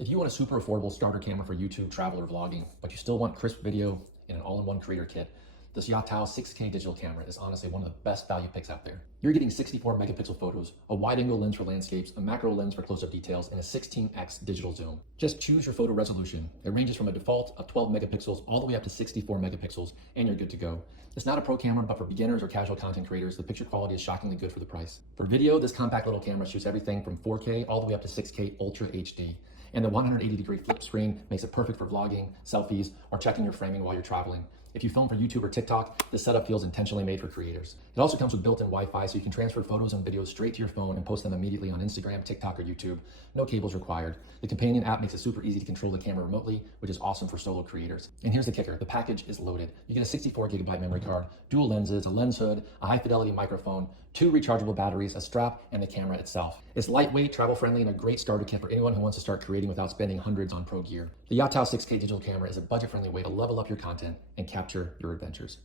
If you want a super affordable starter camera for YouTube, travel, or vlogging, but you still want crisp video in an all-in-one creator kit, this Yatao 6K digital camera is honestly one of the best value picks out there. You're getting 64 megapixel photos, a wide-angle lens for landscapes, a macro lens for close-up details, and a 16x digital zoom. Just choose your photo resolution. It ranges from a default of 12 megapixels all the way up to 64 megapixels, and you're good to go. It's not a pro camera, but for beginners or casual content creators, the picture quality is shockingly good for the price. For video, this compact little camera shoots everything from 4K all the way up to 6K Ultra HD. And the 180-degree flip screen makes it perfect for vlogging, selfies, or checking your framing while you're traveling. If you film for YouTube or TikTok, this setup feels intentionally made for creators. It also comes with built-in Wi-Fi, so you can transfer photos and videos straight to your phone and post them immediately on Instagram, TikTok, or YouTube. No cables required. The companion app makes it super easy to control the camera remotely, which is awesome for solo creators. And here's the kicker. The package is loaded. You get a 64GB memory card, dual lenses, a lens hood, a high-fidelity microphone, 2 rechargeable batteries, a strap, and the camera itself. It's lightweight, travel-friendly, and a great starter kit for anyone who wants to start creating without spending hundreds on pro gear. The Yatao 6K digital camera is a budget-friendly way to level up your content and capture your adventures.